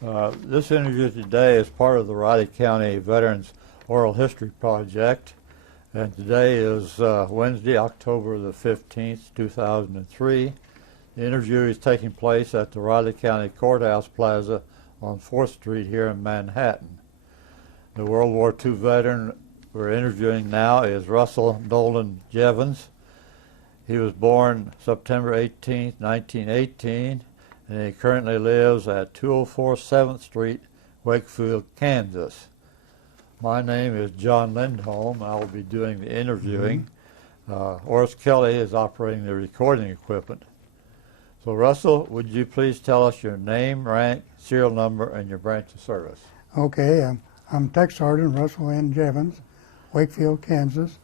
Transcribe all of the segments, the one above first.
This interview today is part of the Riley County Veterans Oral History Project, and today is Wednesday, October the 15th, 2003. The interview is taking place at the Riley County Courthouse Plaza on 4th Street here in Manhattan. The World War II veteran we're interviewing now is Russell Nolan Jevons. He was born September 18, 1918, and he currently lives at 204 7th Street, Wakefield, Kansas. My name is John Lindholm. I will be doing the interviewing. Horace Kelly is operating the recording equipment. So Russell, would you please tell us your name, rank, serial number, and your branch of service? Okay, I'm Tech Sergeant Russell N. Jevons, Wakefield, Kansas,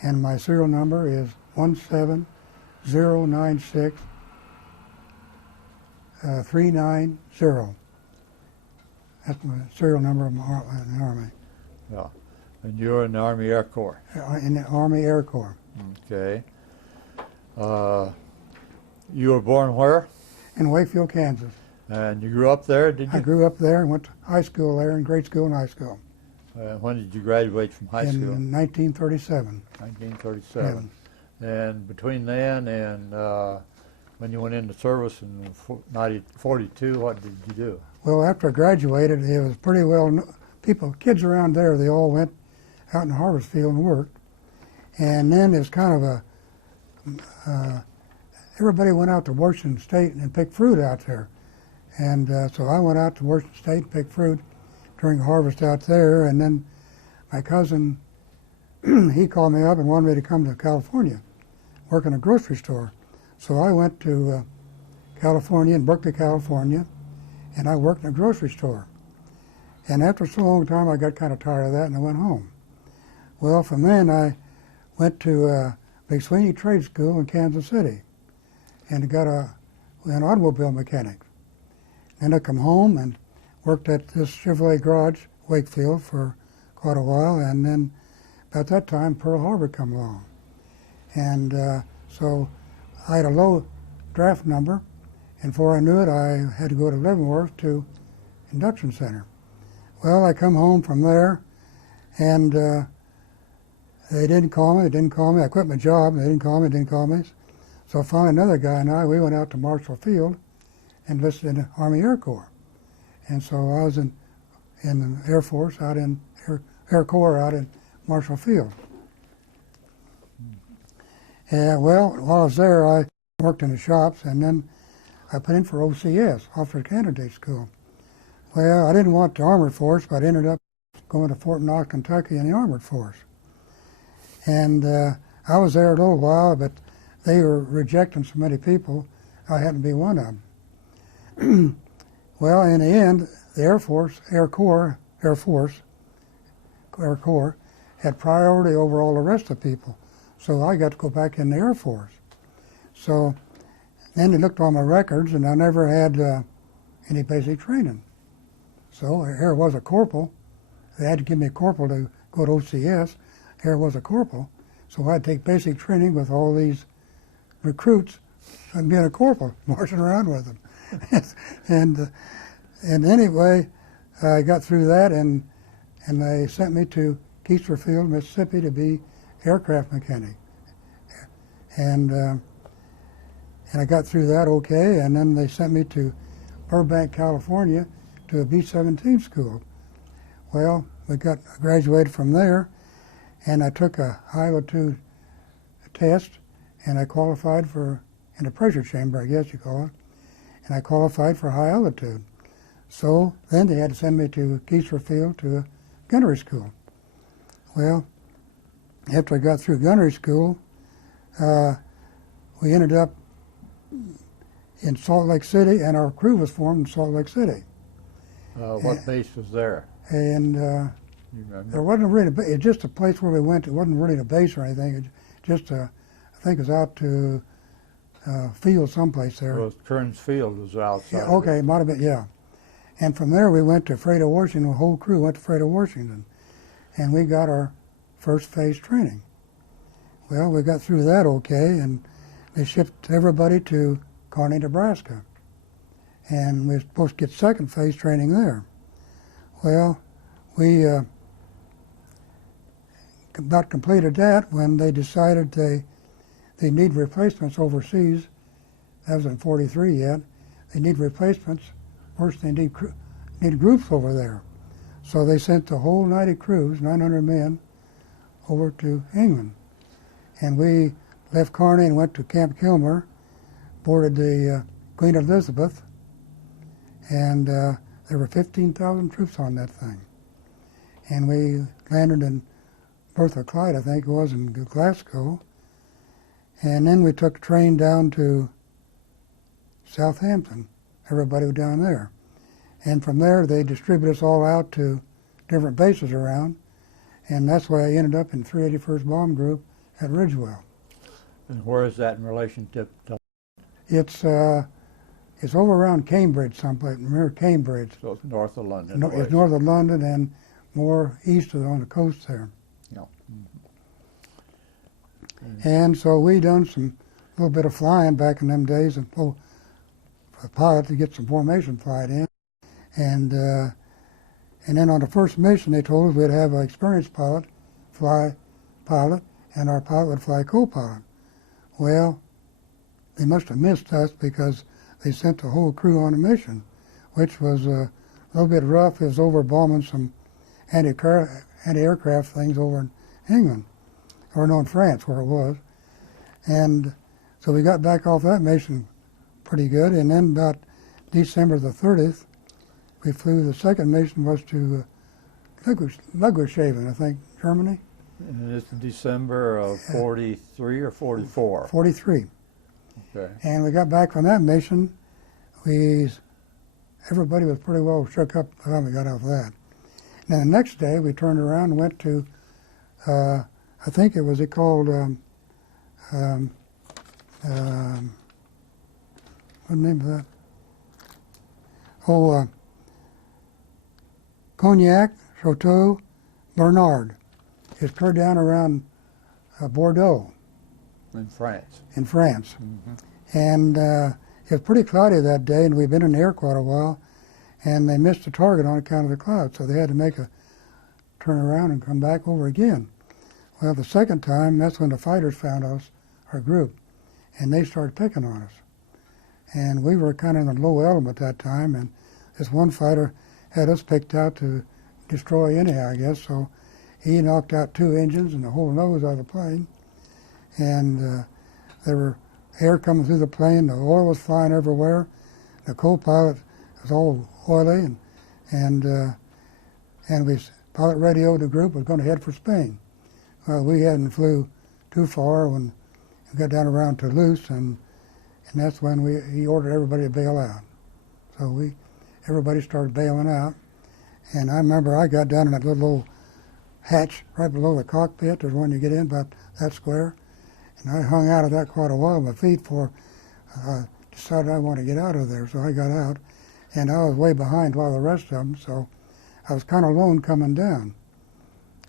and my serial number is 17096 390. That's my serial number of in the Army. Yeah. And you're in the Army Air Corps? In the Army Air Corps. Okay. You were born where? In Wakefield, Kansas. And you grew up there, did you? I grew up there and went to high school there, and grade school and high school. When did you graduate from high school? In 1937. 1937. And between then and when you went into service in 1942, what did you do? Well, after I graduated, it was pretty well, kids around there, they all went out in the harvest field and worked. And then it was kind of everybody went out to Washington State and picked fruit out there. And so I went out to Washington State and picked fruit during harvest out there. And then my cousin, he called me up and wanted me to come to California, work in a grocery store. So I went to California, in Berkeley, California, and I worked in a grocery store. And after so long time, I got kind of tired of that, and I went home. Well, from then, I went to McSweeney Trade School in Kansas City, and got an automobile mechanic. Then I come home and worked at this Chevrolet garage, Wakefield, for quite a while, and then about that time, Pearl Harbor come along. And so I had a low draft number, and before I knew it, I had to go to Leavenworth to induction center. Well, I come home from there, and they didn't call me. I quit my job, and they didn't call me. So finally, another guy and we went out to Marshall Field and enlisted in the Army Air Corps. And so I was in the Air Force, Air Corps out in Marshall Field. And well, while I was there, I worked in the shops, and then I put in for OCS, Officer Candidate School. Well, I didn't want the Armored Force, but I ended up going to Fort Knox, Kentucky in the Armored Force. And I was there a little while, but they were rejecting so many people, I happened to be one of them. Well, in the end, the Air Corps had priority over all the rest of the people. So I got to go back in the Air Force. So then they looked on my records, and I never had any basic training. So here was a corporal. They had to give me a corporal to go to OCS. Here was a corporal. So I had to take basic training with all these recruits and being a corporal, marching around with them. and anyway, I got through that, and they sent me to Keisterfield, Mississippi, to be aircraft mechanic. And I got through that okay, and then they sent me to Burbank, California, to a B-17 school. Well, I graduated from there, and I took a high altitude test, and I qualified in a pressure chamber, I guess you call it, and I qualified for high altitude. So then they had to send me to Keisterfield to a gunnery school. Well, after I got through gunnery school, we ended up in Salt Lake City, and our crew was formed in Salt Lake City. What base was there? And there wasn't really it's just a place where we went. It wasn't really a base or anything. It just, I think it was out to field someplace there. Well, Kearns Field was outside. Yeah, okay, it might have been, yeah. And from there we went to Fredo, Washington. The whole crew went to Fredo, Washington. And we got our first phase training. Well, we got through that okay, and they shipped everybody to Kearney, Nebraska. and we were supposed to get second phase training there. Well, we about completed that when they decided they need replacements overseas. That was in '43 yet. They need replacements. First, they need groups over there. So they sent the whole 90 crews, 900 men, over to England. And we left Kearney and went to Camp Kilmer, boarded the Queen Elizabeth, and there were 15,000 troops on that thing. And we landed in Bertha Clyde, I think it was, in Glasgow. And then we took a train down to Southampton, everybody was down there. And from there, they distributed us all out to different bases around, and that's why I ended up in 381st Bomb Group at Ridgewell. And where is that in relationship to? It's over around Cambridge someplace, near Cambridge. So it's north of London. It's north of London and more east of on the coast there. Yeah. And so we done some little bit of flying back in them days, and for a pilot to get some formation flight in. And then on the first mission, they told us we'd have an experienced pilot fly pilot, and our pilot would fly co-pilot. Well, they must have missed us because they sent the whole crew on a mission, which was a little bit rough. It was over bombing some anti-aircraft things over in England, or no, in France, where it was. And so we got back off that mission pretty good, and then about December the 30th, we flew. The second mission was to Ludwigshafen, I think, Germany. And it's December of 43 or 44? 43. Okay. And we got back from that mission. Everybody was pretty well shook up by the time we got off that. Now the next day we turned around and went to, I think it was called, what's the name of that? Oh, Cognac, Chateau, Bernard. It's clear down around Bordeaux. In France. In France. Mm-hmm. And it was pretty cloudy that day, and we'd been in the air quite a while, and they missed the target on account of the clouds, so they had to make a turn around and come back over again. Well, the second time, that's when the fighters found us, our group, and they started picking on us. And we were kind of in the low element that time, and this one fighter had us picked out to destroy anyhow, I guess, so he knocked out 2 engines and the whole nose out of the plane. And there were air coming through the plane, the oil was flying everywhere, the co-pilot was all oily, and pilot radioed the group was going to head for Spain. Well, we hadn't flew too far when we got down around Toulouse, and that's when he ordered everybody to bail out. So everybody started bailing out, and I remember I got down in that little old hatch right below the cockpit. There's one you get in about that square, and I hung out of that quite a while on my feet before I decided I wanted to get out of there. So I got out, and I was way behind a lot of the rest of them, so I was kind of alone coming down.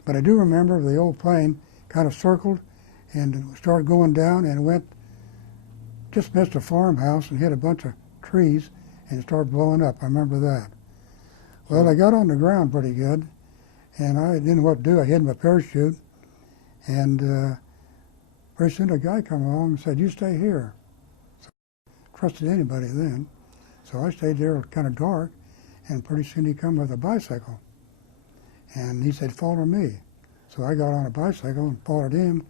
But I do remember the old plane kind of circled and started going down and just missed a farmhouse and hit a bunch of trees and started blowing up. I remember that. Well, I got on the ground pretty good, and I didn't know what to do. I hid my parachute, and very soon a guy came along and said, "You stay here." So I trusted anybody then. So I stayed there, kind of dark, and pretty soon he come with a bicycle. And he said, "Follow me." So I got on a bicycle and followed him.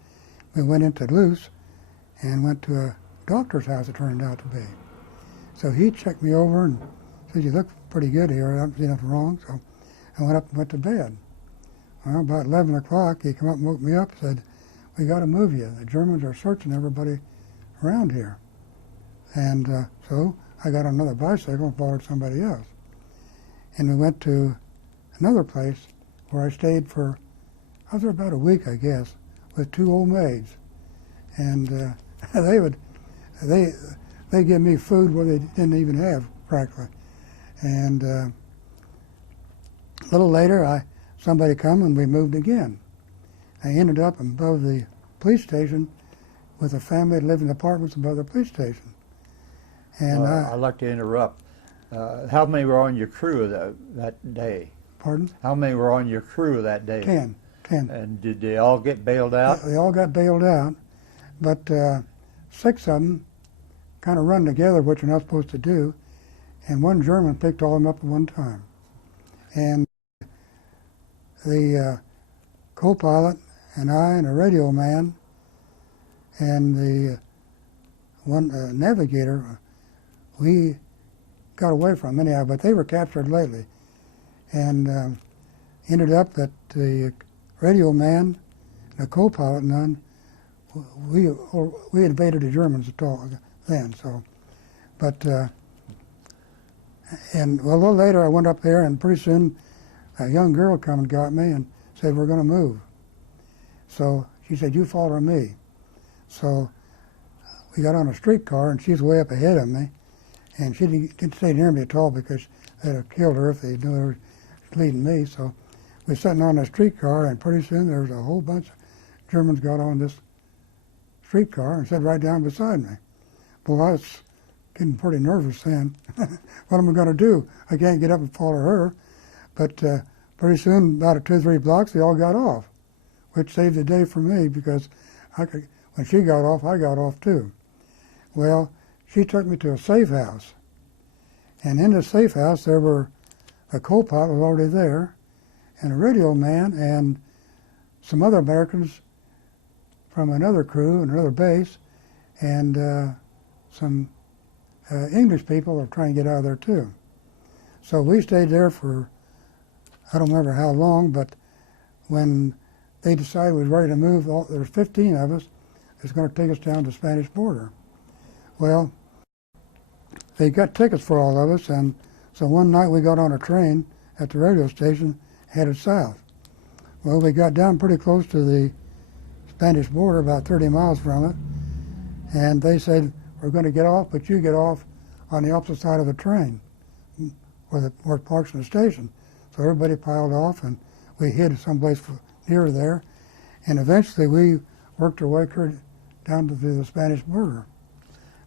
We went into Toulouse and went to a doctor's house, it turned out to be. So he checked me over and said, "You look pretty good here. I don't see nothing wrong." So I went up and went to bed. Well, about 11 o'clock, he came up and woke me up and said, "We got to move you. The Germans are searching everybody around here." And so I got on another bicycle and followed somebody else. And we went to another place where I stayed I was there about a week, I guess, with 2 old maids. And they give me food where they didn't even have, practically. And a little later, somebody come and we moved again. I ended up above the police station with a family that lived in apartments above the police station. And I'd like to interrupt. How many were on your crew that day? Pardon? How many were on your crew that day? 10. And did they all get bailed out? They all got bailed out, but 6 of them kind of run together, which you're not supposed to do, and one German picked all of them up at one time. And the co-pilot and I and a radio man and the one navigator, we got away from them anyhow, but they were captured lately. And ended up that the radio man, the co-pilot and we invaded the Germans at all then. So, but and well, a little later I went up there, and pretty soon a young girl come and got me and said, "We're going to move." So she said, "You follow me." So we got on a streetcar, and she's way up ahead of me, and she didn't stay near me at all because they'd have killed her if they knew her leading me. So we were sitting on a streetcar, and pretty soon there was a whole bunch of Germans got on this streetcar and sat right down beside me. Well, I was getting pretty nervous then. What am I going to do? I can't get up and follow her. But pretty soon, about 2 or 3 blocks, they all got off, which saved the day for me because when she got off, I got off too. Well, she took me to a safe house. And in the safe house, there were a co-pilot was already there, and a radio man, and some other Americans from another crew, another base, and some English people are trying to get out of there too. So we stayed there for, I don't remember how long, but when they decided we were ready to move, there were 15 of us, it was going to take us down to the Spanish border. Well, they got tickets for all of us, and so one night we got on a train at the radio station headed south. Well, we got down pretty close to the Spanish border, about 30 miles from it, and they said, "We're going to get off, but you get off on the opposite side of the train where it parks in the station." So everybody piled off, and we hid someplace near there, and eventually we worked our way down to the Spanish border.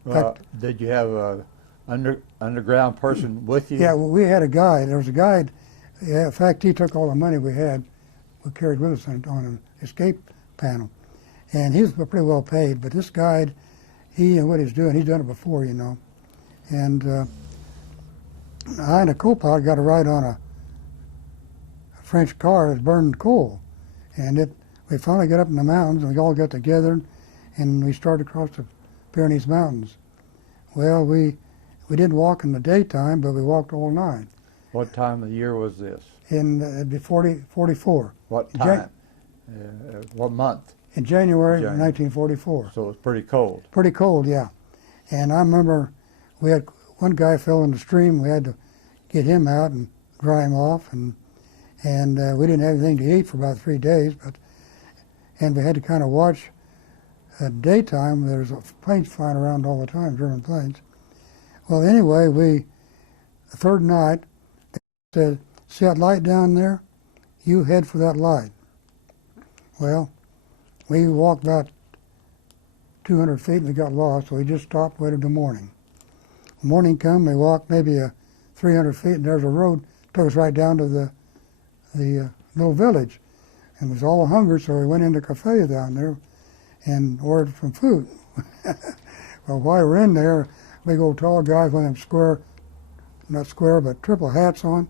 Well, did you have a underground person with you? Yeah, well, we had a guide. There was a guide. Yeah, in fact, he took all the money we had, we carried with us on an escape panel. And he was pretty well paid, but this guide, he and what he's doing, he's done it before, you know. And I and a co-pilot got a ride on a French car that burned coal. And we finally got up in the mountains, and we all got together, and we started across the Pyrenees Mountains. Well, we didn't walk in the daytime, but we walked all night. What time of the year was this? In 44. What time? What month? In January 1944. So it was pretty cold. Pretty cold, yeah. And I remember we had one guy fell in the stream. We had to get him out and dry him off, and we didn't have anything to eat for about 3 days. And we had to kind of watch. At daytime, there's planes flying around all the time, German planes. Well, anyway, the third night, they said, "See that light down there? You head for that light." Well, we walked about 200 feet and we got lost, so we just stopped, waited till morning. When morning come, we walked maybe 300 feet, and there's a road took us right down to the little village. And we was all hungry, so we went into a cafe down there and ordered some food. Well, while we were in there, big old tall guy with them not square, but triple hats on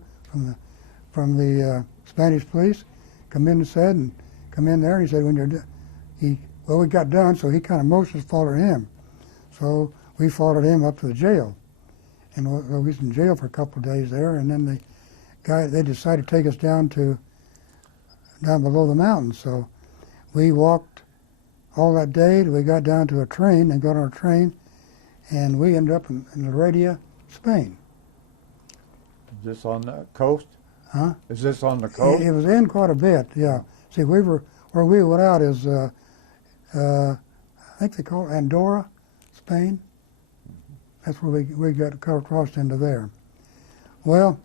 from the Spanish police, come in there, and he said, we got done, so he kind of motioned us to follow him. So we followed him up to the jail. And we was in jail for a couple of days there, and then they decided to take us down below the mountains. So we walked all that day till we got down to a train, and got on a train, and we ended up in Laredo, Spain. Is this on the coast? Huh? Is this on the coast? It was in quite a bit, yeah. See, where we went out is, I think they call it Andorra, Spain. That's where we got crossed into there. Well,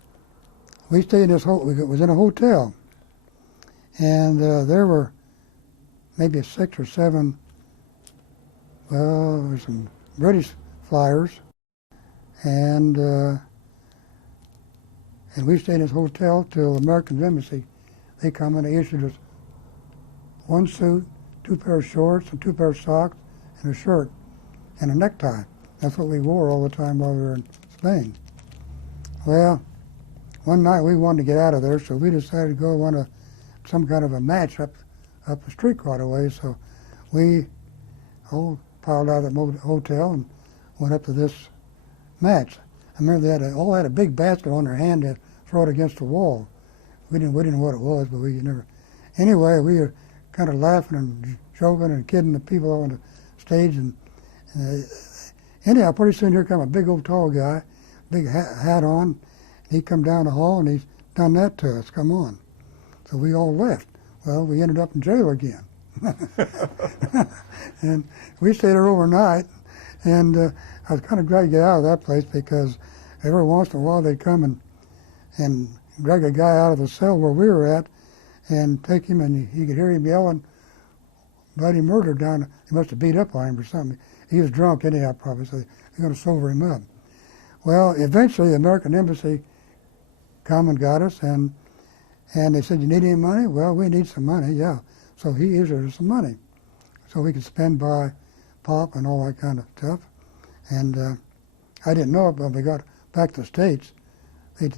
we stayed in this was in a hotel, and there were maybe 6 or 7, well, there were some British flyers, and And we stayed in this hotel till the American Embassy. They come and they issued us one suit, 2 pairs of shorts, and 2 pairs of socks, and a shirt, and a necktie. That's what we wore all the time while we were in Spain. Well, one night we wanted to get out of there, so we decided to go on some kind of a match up the street quite a way. So we piled out of the hotel and went up to this match. I remember they all had a big basket on their hand to throw it against the wall. We didn't know what it was, but we never. Anyway, we were kind of laughing and joking and kidding the people on the stage. And anyhow, pretty soon here come a big old tall guy, big hat on. He come down the hall and he's done that to us. Come on. So we all left. Well, we ended up in jail again. And we stayed there overnight. And I was kind of glad to get out of that place because every once in a while they'd come and drag a guy out of the cell where we were at and take him, and you could hear him yelling bloody murder down. They must have beat up on him or something. He was drunk anyhow, probably, so they're going to sober him up. Well, eventually the American Embassy come and got us, and they said, you need any money? Well, we need some money, yeah. So he issued us some money so we could spend by pop and all that kind of stuff. And I didn't know it, but when we got back to the States, they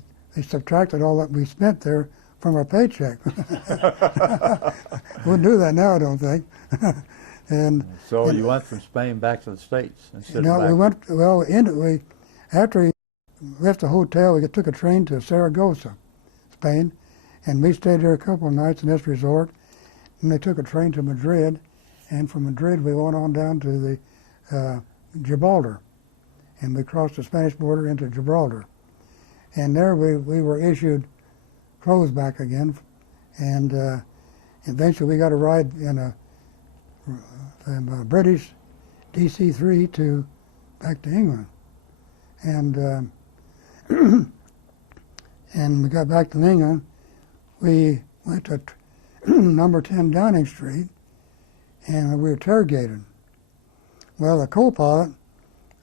subtracted all that we spent there from our paycheck. Wouldn't do that now, I don't think. So you went from Spain back to the States instead of back? No, we went, well, after we left the hotel, we took a train to Saragossa, Spain, and we stayed there a couple of nights in this resort. And they took a train to Madrid, and from Madrid we went on down to the Gibraltar, and we crossed the Spanish border into Gibraltar. And there we were issued clothes back again, and eventually we got a ride in from a British DC-3 back to England. And and we got back to England. We went to number 10 Downing Street, and we were interrogated. Well, the co-pilot,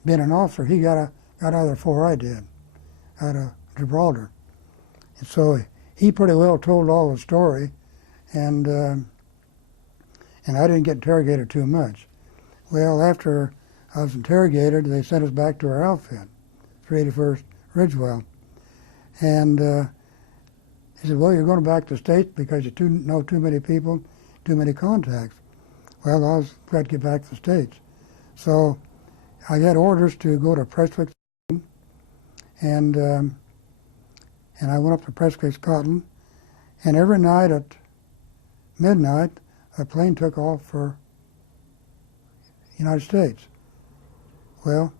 being an officer, he got out of there before I did, out of Gibraltar. And so he pretty well told all the story, and I didn't get interrogated too much. Well, after I was interrogated, they sent us back to our outfit, 381st Ridgewell. And he said, well, you're going back to the States because you know too many people, too many contacts. Well, I was glad to get back to the States. So I had orders to go to Prestwick, and I went up to Prestwick, Scotland, and every night at midnight, a plane took off for the United States. Well,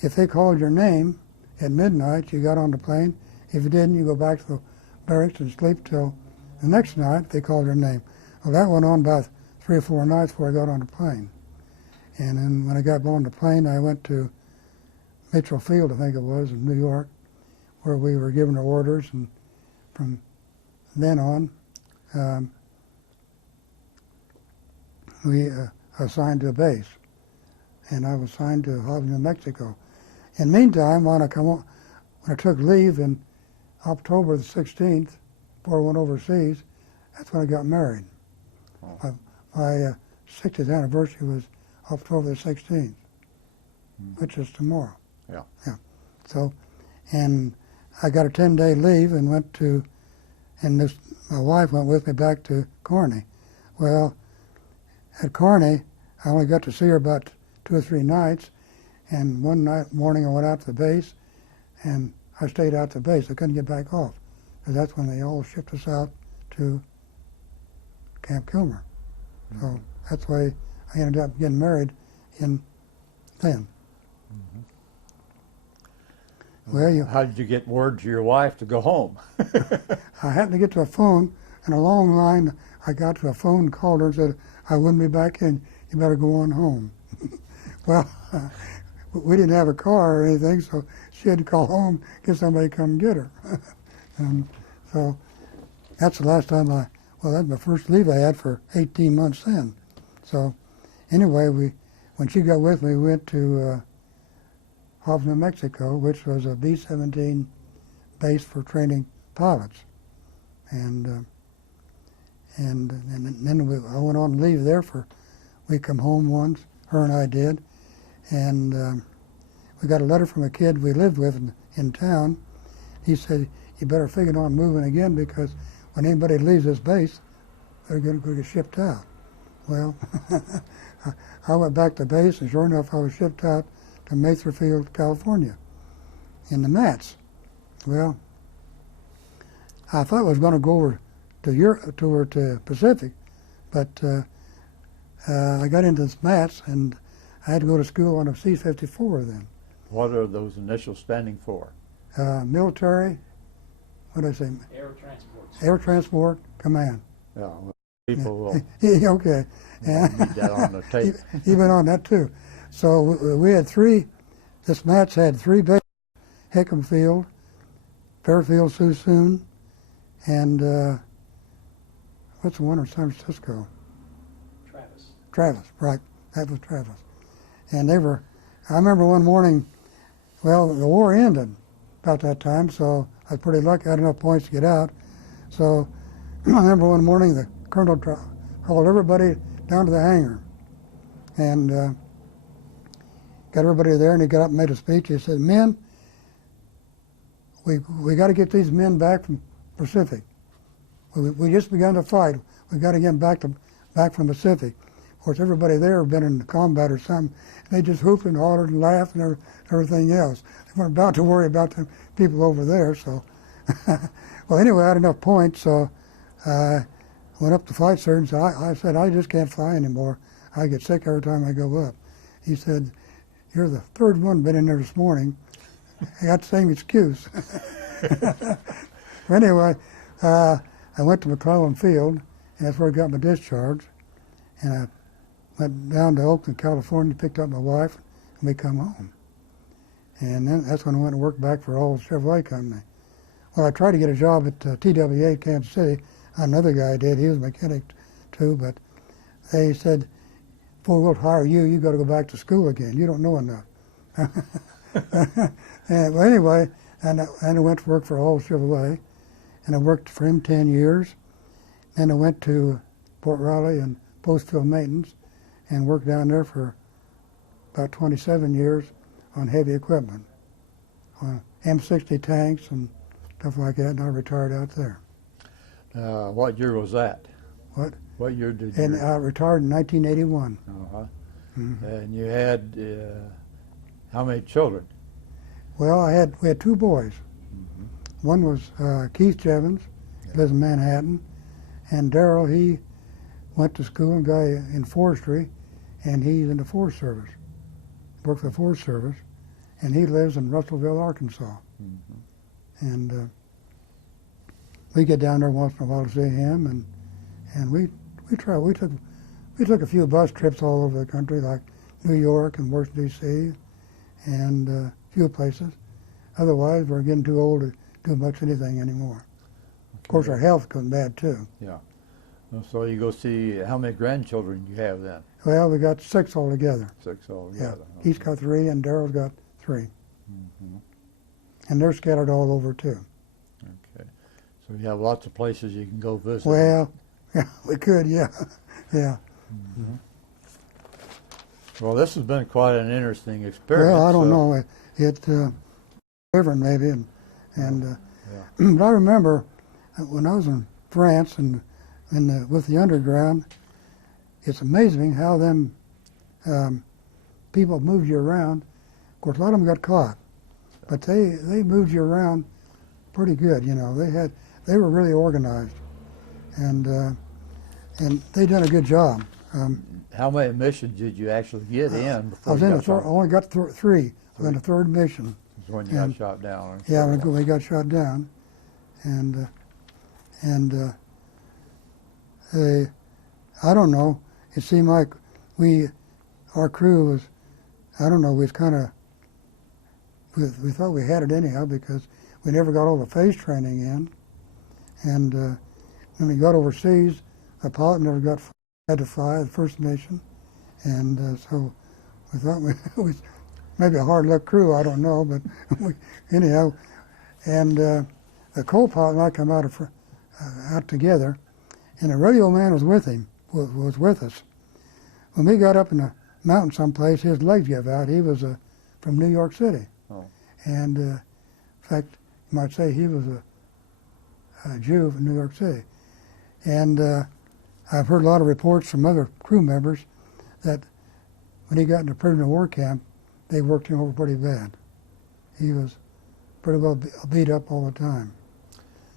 if they called your name at midnight, you got on the plane. If you didn't, you go back to the barracks and sleep till the next night they called your name. Well, that went on about 3 or 4 nights before I got on the plane. And then when I got on the plane, I went to Mitchell Field, I think it was, in New York, where we were given our orders, and from then on, we assigned to a base, and I was assigned to Jevons, New Mexico. In the meantime, when I took leave in October the 16th, before I went overseas, that's when I got married. Oh. My 60th anniversary was October the 16th, which is tomorrow. Yeah. Yeah. So, and I got a 10-day leave and went to, my wife went with me back to Kearney. Well, at Kearney, I only got to see her about 2 or 3 nights, and one morning I went out to the base, and I stayed out to the base. I couldn't get back off, because that's when they all shipped us out to Camp Kilmer. Mm-hmm. So that's why I ended up getting married then. Mm-hmm. Well, how did you get word to your wife to go home? I happened to get to a phone, and a long line, I got to a phone, called her and said, I wouldn't be back in, you better go on home. Well, we didn't have a car or anything, so she had to call home, get somebody to come get her. And so that's the last time that's my first leave I had for 18 months then. So anyway, when she got with me, we went to Jevons, New Mexico, which was a B-17 base for training pilots. And then I went on leave there we come home once, her and I did, and we got a letter from a kid we lived with in town. He said, you better figure on moving again because when anybody leaves this base, they're going to get shipped out. Well, I went back to base, and sure enough, I was shipped out to Matherfield, California, in the Mats. Well, I thought I was going to go over to Europe, to Pacific, but I got into this Mats, and I had to go to school on a C-54 then. What are those initials standing for? Military, what did I say? Air transport. Air Transport Command. Yeah, well, people will Okay. need that on the tape. Even on that too. So we had this Mats had three bases: Hickam Field, Fairfield, Suisun, and what's the one in San Francisco? Travis, right. That was Travis. And I remember one morning, well, the war ended about that time, so I was pretty lucky. I had enough points to get out. So I remember one morning the colonel called everybody down to the hangar and got everybody there, and he got up and made a speech. He said, men, we got to get these men back from Pacific. We just begun to fight. We got to get them back from Pacific. Of course, everybody there had been in combat or something. They just whooped and hollered and laughed and everything else. They weren't about to worry about the people over there. So, well, anyway, I had enough points, so I went up to flight surgeon. So I said, I just can't fly anymore. I get sick every time I go up. He said, you're the third one been in there this morning. I got the same excuse. Anyway, I went to McClellan Field, and that's where I got my discharge. And I went down to Oakland, California, picked up my wife, and we come home. And then that's when I went to work back for Old Chevrolet Company. Well, I tried to get a job at TWA, Kansas City. Another guy did. He was a mechanic too, but they said, before we'll hire you, you got to go back to school again. You don't know enough. And, well, anyway, and I went to work for Old Chevrolet, and I worked for him 10 years. Then I went to Port Riley and post-field maintenance and worked down there for about 27 years on heavy equipment, on M60 tanks and stuff like that, and I retired out there. What year was that? What? What year did you? And I retired in 1981. Uh-huh. Mm-hmm. And you had how many children? Well, we had two boys. Mm-hmm. One was Keith Jevons, he lives in Manhattan, and Darrell, he went to school and got in forestry, and he's in the Forest Service. Worked for the Forest Service, and he lives in Russellville, Arkansas. Mm-hmm. And we get down there once in a while to see him, and we took a few bus trips all over the country, like New York and Washington D.C. and a few places. Otherwise, we're getting too old to do much anything anymore. Okay. Of course, our health goes bad too. Yeah. So you go see, how many grandchildren you have then? Well, we got 6 altogether. 6 altogether. Yeah. He's got 3, and Darrell's got 3. Mm-hmm. And they're scattered all over too. Okay. So you have lots of places you can go visit. Well, yeah, we could, yeah. Yeah. Mm-hmm. Well, this has been quite an interesting experience. Well, I don't know. It different maybe, and yeah. But I remember when I was in France and with the underground, it's amazing how them people moved you around. Of course, a lot of them got caught, but they moved you around pretty good. You know, they were really organized, and they done a good job. How many missions did you actually get in before I was in the third. I only got 3. I was in the 3rd mission. That's when you got shot down. Yeah, when we got shot down, and I don't know. It seemed like our crew was, I don't know. We was kind of, we thought we had it anyhow because we never got all the phase training in, and when we got overseas, the pilot never had to fly the first mission, and so we thought we was maybe a hard luck crew. I don't know, but anyhow, and the co-pilot and I come out together, and the radio man was with him, was with us. When we got up in the mountain someplace, his legs gave out. He was from New York City. Oh. And in fact, you might say he was a Jew from New York City. And I've heard a lot of reports from other crew members that when he got into prisoner of war camp, they worked him over pretty bad. He was pretty well beat up all the time.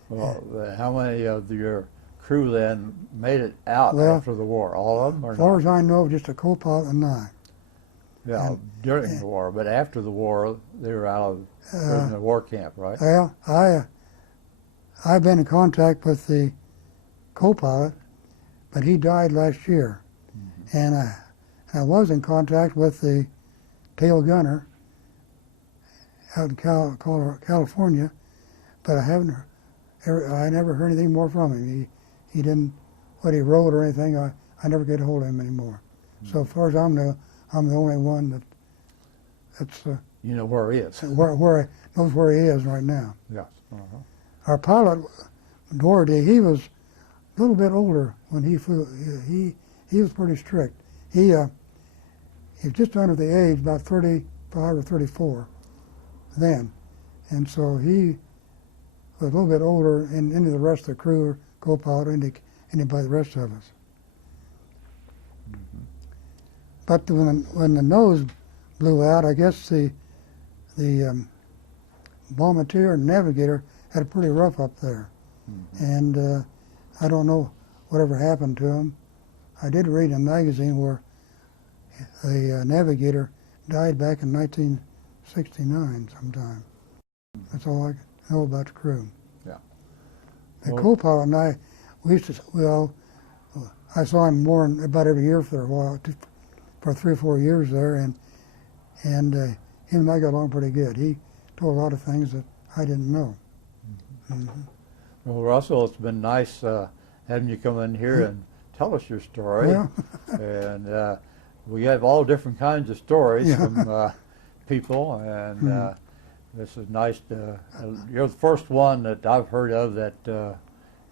Well, how many of your crew then made it out after the war? All of them, or as far not? as I know, just a co-pilot and I. Yeah, during the war, but after the war, they were out of prisoner of war camp, right? Well, I've been in contact with the co-pilot, but he died last year. Mm-hmm. And I was in contact with the tail gunner out in California, but I never heard anything more from him. He didn't, what he wrote or anything, I never get a hold of him anymore. Mm-hmm. So as far as I know, I'm the only one that's you know where he is. Where knows where he is right now. Yes. Uh-huh. Our pilot, Doherty, he was a little bit older when he flew. He was pretty strict. He was just under the age, about 35 or 34 then. And so he was a little bit older and into the rest of the crew, or co-pilot, anybody the rest of us. Mm-hmm. But when the nose blew out, I guess the bombardier and navigator had it pretty rough up there. Mm-hmm. And I don't know whatever happened to him. I did read in a magazine where the navigator died back in 1969 sometime. That's all I know about the crew. Yeah. The co-pilot and I, I saw him about every year for a while, for 3 or 4 years there, and him and I got along pretty good. He told a lot of things that I didn't know. Mm-hmm. Mm-hmm. Well, Russell, it's been nice having you come in here and tell us your story. Yeah. And we have all different kinds of stories from people, and this is nice to, you're the first one that I've heard of that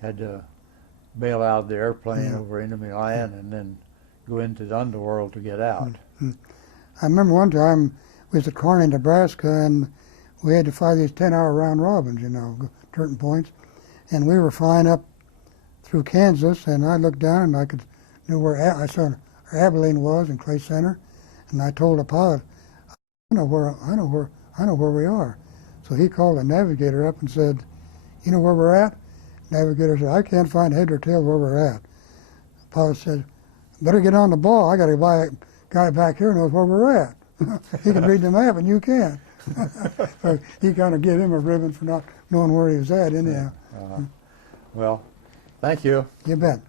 had to bail out of the airplane over enemy land and then go into the underworld to get out. Mm-hmm. I remember one time we was at Kearney, Nebraska, and we had to fly these 10-hour round robins, certain points. And we were flying up through Kansas, and I looked down and I knew where I saw where Abilene was in Clay Center, and I told the pilot, I know where we are. So he called the navigator up and said, you know where we're at? Navigator said, I can't find head or tail where we're at. The pilot said, better get on the ball. I got a guy back here who knows where we're at. He can read the map and you can't. So he kind of gave him a ribbon for not knowing where he was at anyhow. Well, thank you. You bet.